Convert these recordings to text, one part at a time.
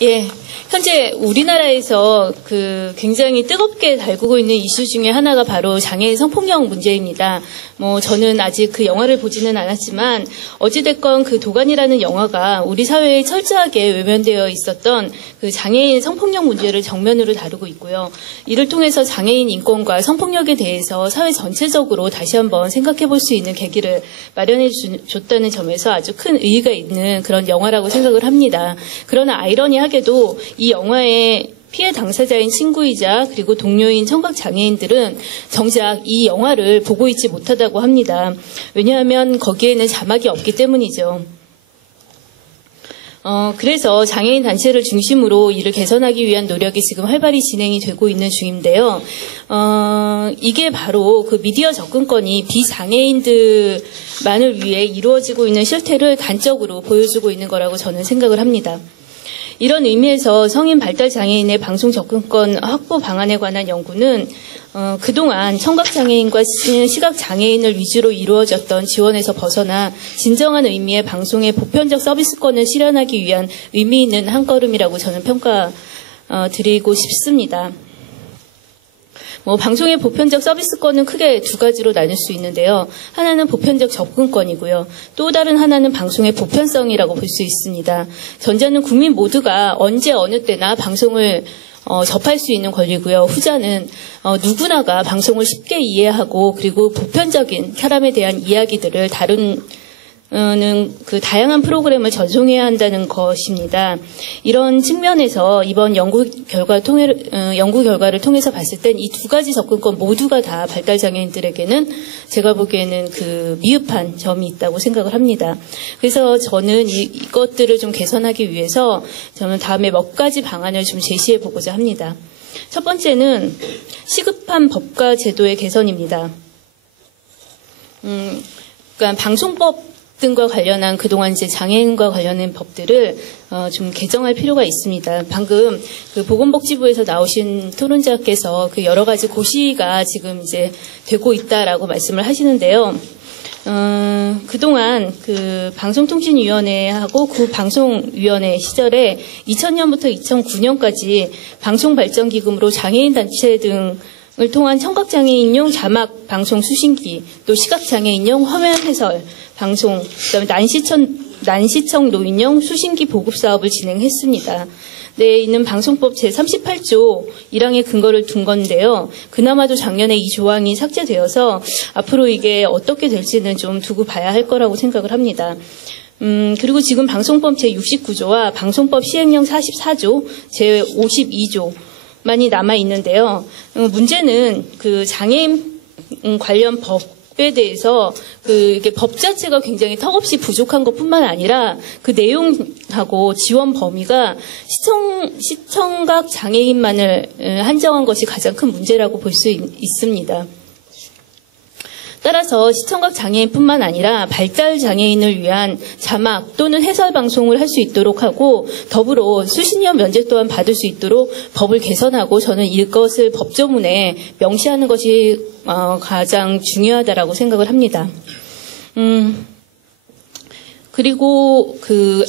예, 현재 우리나라에서 굉장히 뜨겁게 달구고 있는 이슈 중에 하나가 바로 장애인 성폭력 문제입니다. 저는 아직 그 영화를 보지는 않았지만 어찌됐건 그 도가니라는 영화가 우리 사회에 철저하게 외면되어 있었던 그 장애인 성폭력 문제를 정면으로 다루고 있고요. 이를 통해서 장애인 인권과 성폭력에 대해서 사회 전체적으로 다시 한번 생각해 볼 수 있는 계기를 마련해 줬다는 점에서 아주 큰 의의가 있는 그런 영화라고 생각을 합니다. 그러나 아이러니하게도 이 영화의 피해 당사자인 친구이자 그리고 동료인 청각장애인들은 정작 이 영화를 보고 있지 못하다고 합니다. 왜냐하면 거기에는 자막이 없기 때문이죠. 그래서 장애인 단체를 중심으로 이를 개선하기 위한 노력이 지금 활발히 진행이 되고 있는 중인데요. 이게 바로 그 미디어 접근권이 비장애인들만을 위해 이루어지고 있는 실태를 단적으로 보여주고 있는 거라고 저는 생각을 합니다. 이런 의미에서 성인 발달 장애인의 방송 접근권 확보 방안에 관한 연구는 그동안 청각장애인과 시각장애인을 위주로 이루어졌던 지원에서 벗어나 진정한 의미의 방송의 보편적 서비스권을 실현하기 위한 의미 있는 한 걸음이라고 저는 평가드리고 싶습니다. 방송의 보편적 서비스권은 크게 두 가지로 나눌 수 있는데요. 하나는 보편적 접근권이고요. 또 다른 하나는 방송의 보편성이라고 볼 수 있습니다. 전자는 국민 모두가 언제 어느 때나 방송을 접할 수 있는 권리고요. 후자는 누구나가 방송을 쉽게 이해하고 그리고 보편적인 사람에 대한 이야기들을 다루는 그 다양한 프로그램을 전송해야 한다는 것입니다. 이런 측면에서 이번 연구 결과를 통해서 봤을 땐 이 두 가지 접근권 모두가 다 발달장애인들에게는 제가 보기에는 그 미흡한 점이 있다고 생각을 합니다. 그래서 저는 이것들을 좀 개선하기 위해서 저는 다음에 몇 가지 방안을 좀 제시해 보고자 합니다. 첫 번째는 시급한 법과 제도의 개선입니다. 그러니까 방송법 등과 관련한 그동안 이제 장애인과 관련된 법들을 좀 개정할 필요가 있습니다. 방금 그 보건복지부에서 나오신 토론자께서 그 여러 가지 고시가 지금 이제 되고 있다라고 말씀을 하시는데요. 그동안 그 방송통신위원회하고 그 방송위원회 시절에 2000년부터 2009년까지 방송발전기금으로 장애인 단체 등을 통한 청각장애인용 자막 방송 수신기, 또 시각장애인용 화면 해설 방송, 그다음에 난시청 노인용 수신기 보급 사업을 진행했습니다. 네, 이는 방송법 제38조 1항에 근거를 둔 건데요. 그나마도 작년에 이 조항이 삭제되어서 앞으로 이게 어떻게 될지는 좀 두고 봐야 할 거라고 생각을 합니다. 그리고 지금 방송법 제69조와 방송법 시행령 44조, 제52조만이 남아 있는데요. 문제는 그 장애인 관련 법에 대해서 이게 법 자체가 굉장히 턱없이 부족한 것뿐만 아니라 그 내용하고 지원 범위가 시청각 장애인만을 한정한 것이 가장 큰 문제라고 볼 수 있습니다. 따라서 시청각 장애인뿐만 아니라 발달 장애인을 위한 자막 또는 해설 방송을 할 수 있도록 하고 더불어 수신료 면제 또한 받을 수 있도록 법을 개선하고 저는 이것을 법조문에 명시하는 것이 가장 중요하다라고 생각을 합니다. 그리고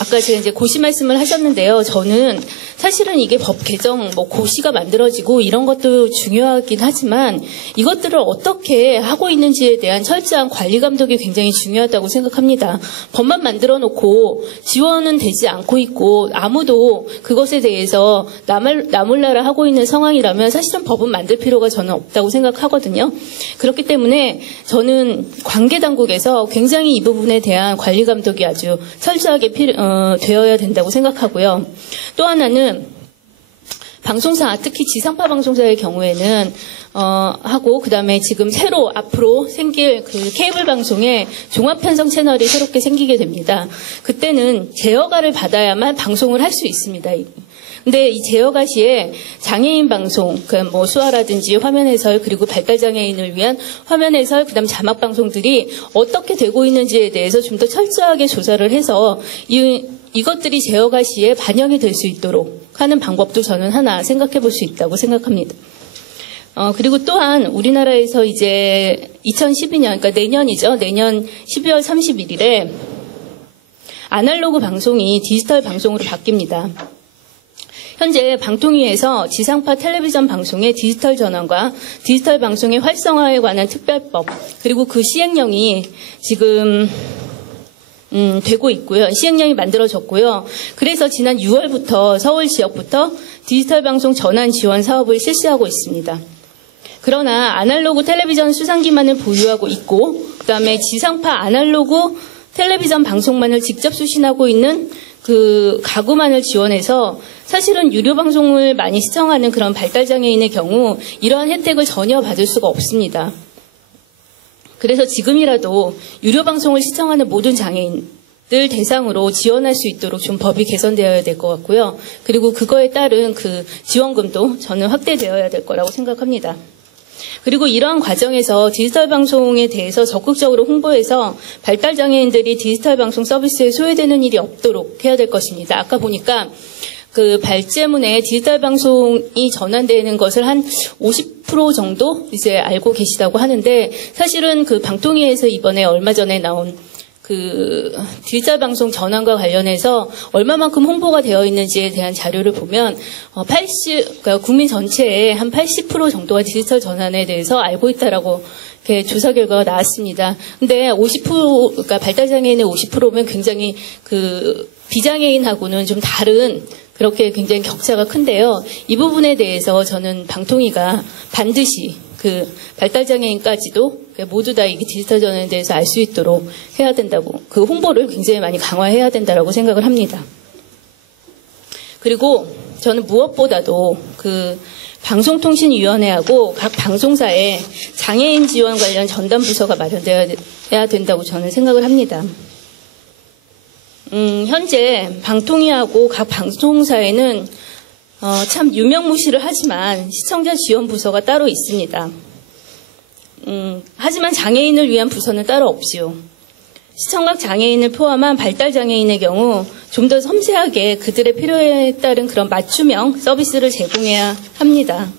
아까 제가 이제 고시 말씀을 하셨는데요. 저는 사실은 이게 법 개정, 고시가 만들어지고 이런 것도 중요하긴 하지만 이것들을 어떻게 하고 있는지에 대한 철저한 관리 감독이 굉장히 중요하다고 생각합니다. 법만 만들어 놓고 지원은 되지 않고 있고 아무도 그것에 대해서 나몰라라 하고 있는 상황이라면 사실은 법은 만들 필요가 저는 없다고 생각하거든요. 그렇기 때문에 저는 관계당국에서 굉장히 이 부분에 대한 관리 감독이 아주 철저하게 되어야 된다고 생각하고요. 또 하나는 방송사, 특히 지상파 방송사의 경우에는 하고 그다음에 지금 새로 앞으로 생길 그 케이블 방송에 종합 편성 채널이 새롭게 생기게 됩니다. 그때는 제어가를 받아야만 방송을 할 수 있습니다. 근데 이 제어가 시에 장애인 방송, 수화라든지 화면 해설, 그리고 발달 장애인을 위한 화면 해설, 그다음 자막 방송들이 어떻게 되고 있는지에 대해서 좀 더 철저하게 조사를 해서 이것들이 제어가 시에 반영이 될 수 있도록 하는 방법도 저는 하나 생각해 볼 수 있다고 생각합니다. 그리고 또한 우리나라에서 이제 2012년, 그러니까 내년이죠. 내년 12월 31일에 아날로그 방송이 디지털 방송으로 바뀝니다. 현재 방통위에서 지상파 텔레비전 방송의 디지털 전환과 디지털 방송의 활성화에 관한 특별법, 그리고 그 시행령이 지금 되고 있고요. 시행령이 만들어졌고요. 그래서 지난 6월부터 서울 지역부터 디지털 방송 전환 지원 사업을 실시하고 있습니다. 그러나 아날로그 텔레비전 수상기만을 보유하고 있고, 그다음에 지상파 아날로그 텔레비전 방송만을 직접 수신하고 있는 그 가구만을 지원해서 사실은 유료 방송을 많이 시청하는 그런 발달장애인의 경우 이러한 혜택을 전혀 받을 수가 없습니다. 그래서 지금이라도 유료 방송을 시청하는 모든 장애인들 대상으로 지원할 수 있도록 좀 법이 개선되어야 될 것 같고요. 그리고 그거에 따른 그 지원금도 저는 확대되어야 될 거라고 생각합니다. 그리고 이러한 과정에서 디지털 방송에 대해서 적극적으로 홍보해서 발달장애인들이 디지털 방송 서비스에 소외되는 일이 없도록 해야 될 것입니다. 아까 보니까 그 발제문에 디지털 방송이 전환되는 것을 한 50% 정도 이제 알고 계시다고 하는데, 사실은 그 방통위에서 이번에 얼마 전에 나온 그 디지털 방송 전환과 관련해서 얼마만큼 홍보가 되어 있는지에 대한 자료를 보면 그러니까 국민 전체의 한 80% 정도가 디지털 전환에 대해서 알고 있다라고 이렇게 조사 결과가 나왔습니다. 근데 50% 그러니까 발달장애인의 50%면 굉장히 그 비장애인하고는 좀 다른 그렇게 굉장히 격차가 큰데요. 이 부분에 대해서 저는 방통위가 반드시 그 발달장애인까지도 모두 다 이게 디지털 전환에 대해서 알 수 있도록 해야 된다고, 그 홍보를 굉장히 많이 강화해야 된다라고 생각을 합니다. 그리고 저는 무엇보다도 그 방송통신위원회하고 각 방송사에 장애인 지원 관련 전담 부서가 마련되어야 된다고 저는 생각을 합니다. 현재 방통위하고 각 방송사에는 참 유명무실을 하지만 시청자 지원 부서가 따로 있습니다. 하지만 장애인을 위한 부서는 따로 없지요. 시청각 장애인을 포함한 발달 장애인의 경우 좀 더 섬세하게 그들의 필요에 따른 그런 맞춤형 서비스를 제공해야 합니다.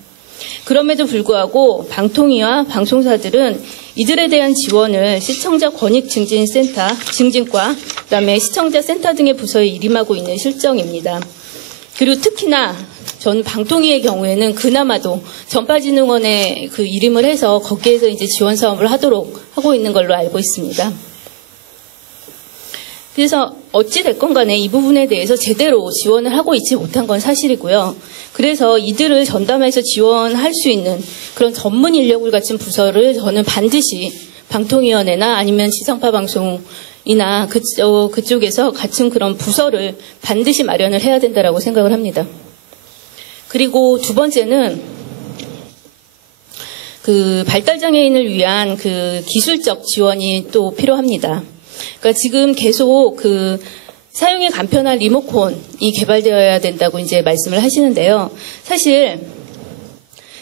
그럼에도 불구하고 방통위와 방송사들은 이들에 대한 지원을 시청자 권익증진센터, 증진과, 그다음에 시청자 센터 등의 부서에 일임하고 있는 실정입니다. 그리고 특히나 전 방통위의 경우에는 그나마도 전파진흥원에 그 일임을 해서 거기에서 이제 지원 사업을 하고 있는 걸로 알고 있습니다. 그래서 어찌 됐건 간에 이 부분에 대해서 제대로 지원을 하고 있지 못한 건 사실이고요. 그래서 이들을 전담해서 지원할 수 있는 그런 전문 인력을 갖춘 부서를 저는 반드시 방통위원회나 아니면 지상파 방송이나 그쪽에서 갖춘 그런 부서를 반드시 마련을 해야 된다라고 생각을 합니다. 그리고 두 번째는 그 발달장애인을 위한 그 기술적 지원이 또 필요합니다. 그러니까 지금 계속 그 사용이 간편한 리모컨이 개발되어야 된다고 이제 말씀을 하시는데요. 사실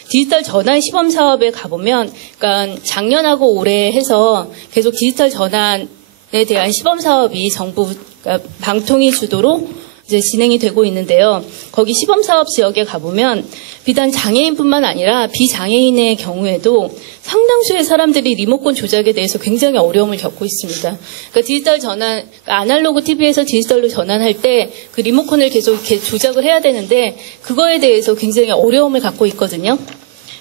디지털 전환 시범 사업에 가보면, 그러니까 작년하고 올해 해서 계속 디지털 전환에 대한 시범 사업이 정부, 그러니까 방통위 주도로 이제 진행이 되고 있는데요. 거기 시범 사업 지역에 가보면 비단 장애인뿐만 아니라 비장애인의 경우에도 상당수의 사람들이 리모컨 조작에 대해서 굉장히 어려움을 겪고 있습니다. 그러니까 디지털 전환, 그러니까 아날로그 TV에서 디지털로 전환할 때 그 리모컨을 계속 이렇게 조작을 해야 되는데 그거에 대해서 굉장히 어려움을 갖고 있거든요.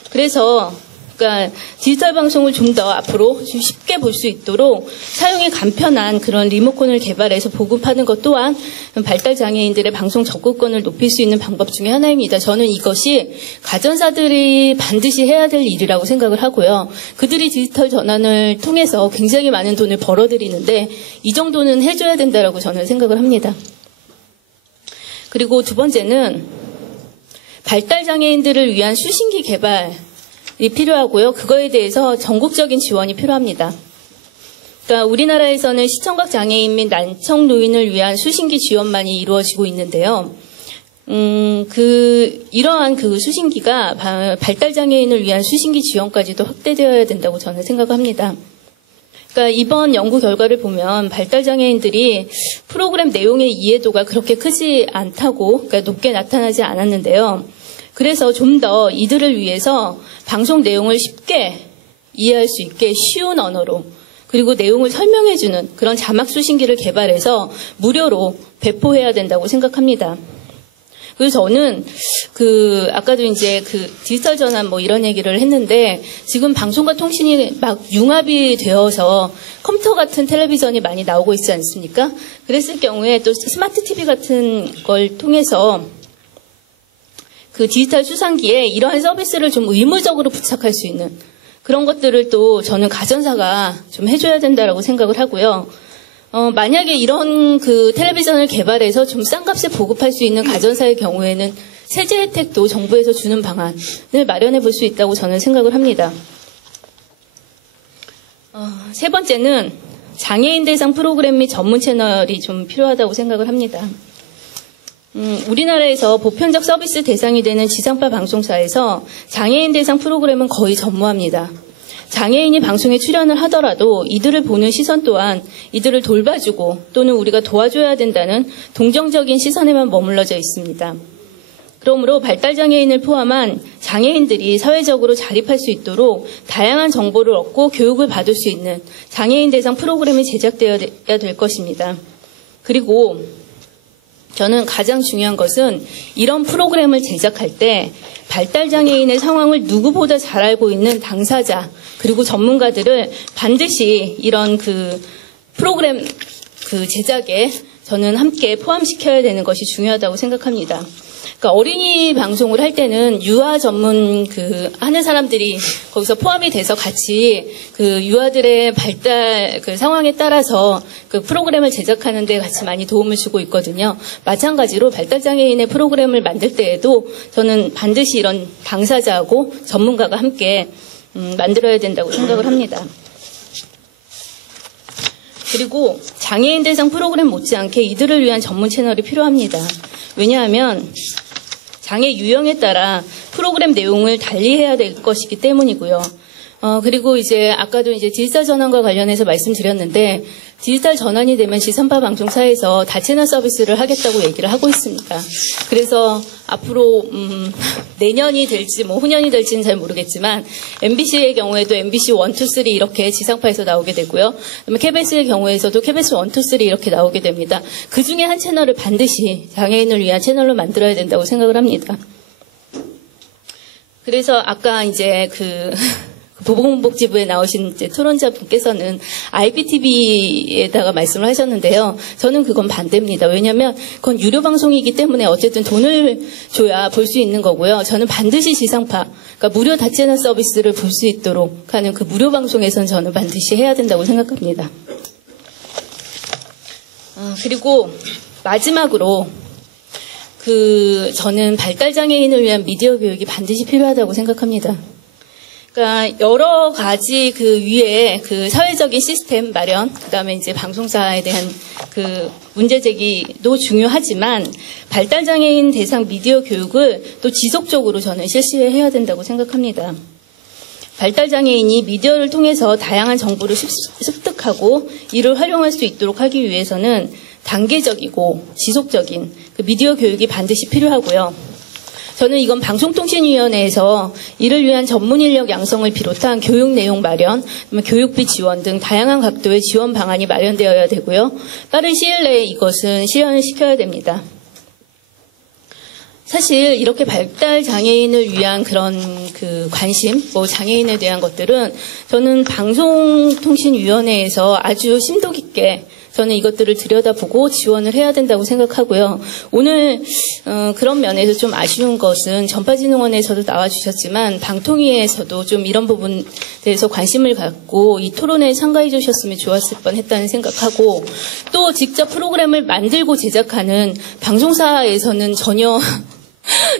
그래서 그러니까 디지털 방송을 좀 더 앞으로 좀 쉽게 볼 수 있도록 사용이 간편한 그런 리모컨을 개발해서 보급하는 것 또한 발달장애인들의 방송 접근권을 높일 수 있는 방법 중에 하나입니다. 저는 이것이 가전사들이 반드시 해야 될 일이라고 생각을 하고요. 그들이 디지털 전환을 통해서 굉장히 많은 돈을 벌어들이는데 이 정도는 해줘야 된다라고 저는 생각을 합니다. 그리고 두 번째는 발달장애인들을 위한 수신기 개발 이 필요하고요. 그거에 대해서 전국적인 지원이 필요합니다. 그러니까 우리나라에서는 시청각 장애인 및 난청 노인을 위한 수신기 지원만이 이루어지고 있는데요. 이러한 그 수신기가 발달 장애인을 위한 수신기 지원까지도 확대되어야 된다고 저는 생각합니다. 그러니까 이번 연구 결과를 보면 발달 장애인들이 프로그램 내용의 이해도가 그렇게 크지 않다고, 그러니까 높게 나타나지 않았는데요. 그래서 좀 더 이들을 위해서 방송 내용을 쉽게 이해할 수 있게 쉬운 언어로 그리고 내용을 설명해주는 그런 자막 수신기를 개발해서 무료로 배포해야 된다고 생각합니다. 그래서 저는 아까도 이제 디지털 전환 뭐 이런 얘기를 했는데 지금 방송과 통신이 막 융합이 되어서 컴퓨터 같은 텔레비전이 많이 나오고 있지 않습니까? 그랬을 경우에 또 스마트 TV 같은 걸 통해서 디지털 수상기에 이러한 서비스를 좀 의무적으로 부착할 수 있는 그런 것들을 또 저는 가전사가 좀 해줘야 된다라고 생각을 하고요. 만약에 이런 텔레비전을 개발해서 좀 싼 값에 보급할 수 있는 가전사의 경우에는 세제 혜택도 정부에서 주는 방안을 마련해 볼 수 있다고 저는 생각을 합니다. 세 번째는 장애인 대상 프로그램 및 전문 채널이 좀 필요하다고 생각을 합니다. 우리나라에서 보편적 서비스 대상이 되는 지상파 방송사에서 장애인 대상 프로그램은 거의 전무합니다. 장애인이 방송에 출연을 하더라도 이들을 보는 시선 또한 이들을 돌봐주고 또는 우리가 도와줘야 된다는 동정적인 시선에만 머물러져 있습니다. 그러므로 발달장애인을 포함한 장애인들이 사회적으로 자립할 수 있도록 다양한 정보를 얻고 교육을 받을 수 있는 장애인 대상 프로그램이 제작되어야 될 것입니다. 그리고 저는 가장 중요한 것은 이런 프로그램을 제작할 때 발달장애인의 상황을 누구보다 잘 알고 있는 당사자 그리고 전문가들을 반드시 이런 프로그램 제작에 저는 함께 포함시켜야 되는 것이 중요하다고 생각합니다. 그러니까 어린이 방송을 할 때는 유아 전문 하는 사람들이 거기서 포함이 돼서 같이 유아들의 발달 상황에 따라서 프로그램을 제작하는 데 같이 많이 도움을 주고 있거든요. 마찬가지로 발달장애인의 프로그램을 만들 때에도 저는 반드시 이런 당사자하고 전문가가 함께 만들어야 된다고 생각을 합니다. 그리고 장애인 대상 프로그램 못지않게 이들을 위한 전문 채널이 필요합니다. 왜냐하면 장애 유형에 따라 프로그램 내용을 달리해야 될 것이기 때문이고요. 그리고 이제 아까도 이제 디지털 전환과 관련해서 말씀드렸는데 디지털 전환이 되면 지상파 방송사에서 다채널 서비스를 하겠다고 얘기를 하고 있습니다. 그래서 앞으로 내년이 될지 뭐 후년이 될지는 잘 모르겠지만 MBC의 경우에도 MBC 1, 2, 3 이렇게 지상파에서 나오게 되고요. 그다음에 KBS의 경우에서도 KBS 1, 2, 3 이렇게 나오게 됩니다. 그중에 한 채널을 반드시 장애인을 위한 채널로 만들어야 된다고 생각을 합니다. 그래서 아까 이제 보건복지부에 나오신 이제 토론자분께서는 IPTV에다가 말씀을 하셨는데요. 저는 그건 반대입니다. 왜냐하면 그건 유료 방송이기 때문에 어쨌든 돈을 줘야 볼 수 있는 거고요. 저는 반드시 지상파, 그러니까 무료 다채널 서비스를 볼 수 있도록 하는 무료 방송에선 저는 반드시 해야 된다고 생각합니다. 그리고 마지막으로 저는 발달장애인을 위한 미디어 교육이 반드시 필요하다고 생각합니다. 그러니까 여러 가지 위에 사회적인 시스템 마련, 그다음에 이제 방송사에 대한 문제 제기도 중요하지만 발달장애인 대상 미디어 교육을 또 지속적으로 저는 실시해야 된다고 생각합니다. 발달장애인이 미디어를 통해서 다양한 정보를 습득하고 이를 활용할 수 있도록 하기 위해서는 단계적이고 지속적인 미디어 교육이 반드시 필요하고요. 저는 이건 방송통신위원회에서 이를 위한 전문 인력 양성을 비롯한 교육 내용 마련, 교육비 지원 등 다양한 각도의 지원 방안이 마련되어야 되고요. 빠른 시일 내에 이것은 실현을 시켜야 됩니다. 사실 이렇게 발달 장애인을 위한 그런 관심, 장애인에 대한 것들은 저는 방송통신위원회에서 아주 심도 깊게 저는 이것들을 들여다보고 지원을 해야 된다고 생각하고요. 오늘 그런 면에서 좀 아쉬운 것은 전파진흥원에서도 나와주셨지만 방통위에서도 좀 이런 부분에 대해서 관심을 갖고 이 토론에 참가해 주셨으면 좋았을 뻔했다는 생각하고 또 직접 프로그램을 만들고 제작하는 방송사에서는 전혀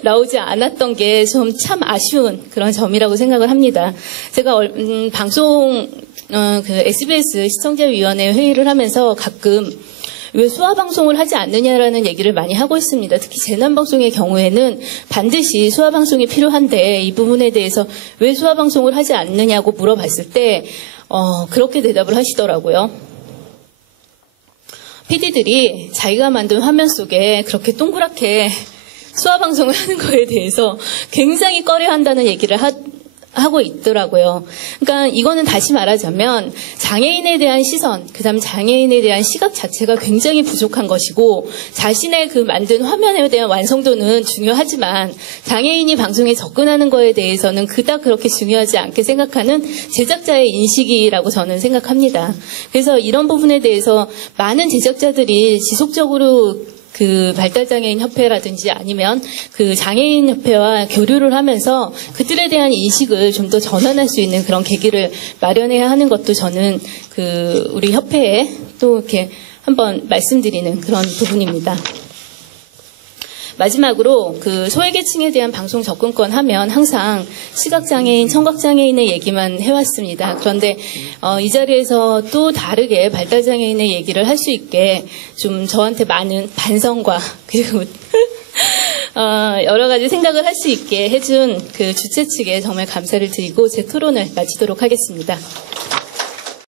나오지 않았던 게 좀 참 아쉬운 그런 점이라고 생각을 합니다. 제가 SBS 시청자위원회 회의를 하면서 가끔 왜 수화방송을 하지 않느냐라는 얘기를 많이 하고 있습니다. 특히 재난방송의 경우에는 반드시 수화방송이 필요한데 이 부분에 대해서 왜 수화방송을 하지 않느냐고 물어봤을 때 그렇게 대답을 하시더라고요. PD들이 자기가 만든 화면 속에 그렇게 동그랗게 수화방송을 하는 거에 대해서 굉장히 꺼려한다는 얘기를 하고 있더라고요. 그러니까 이거는 다시 말하자면 장애인에 대한 시선, 그다음 장애인에 대한 시각 자체가 굉장히 부족한 것이고 자신의 그 만든 화면에 대한 완성도는 중요하지만 장애인이 방송에 접근하는 거에 대해서는 그닥 그렇게 중요하지 않게 생각하는 제작자의 인식이라고 저는 생각합니다. 그래서 이런 부분에 대해서 많은 제작자들이 지속적으로 그 발달장애인 협회라든지 아니면 그 장애인 협회와 교류를 하면서 그들에 대한 인식을 좀 더 전환할 수 있는 그런 계기를 마련해야 하는 것도 저는 그 우리 협회에 또 이렇게 한번 말씀드리는 그런 부분입니다. 마지막으로 그 소외계층에 대한 방송 접근권 하면 항상 시각장애인, 청각장애인의 얘기만 해왔습니다. 그런데 이 자리에서 또 다르게 발달장애인의 얘기를 할 수 있게 좀 저한테 많은 반성과 그리고 여러 가지 생각을 할 수 있게 해준 그 주최 측에 정말 감사를 드리고 제 토론을 마치도록 하겠습니다.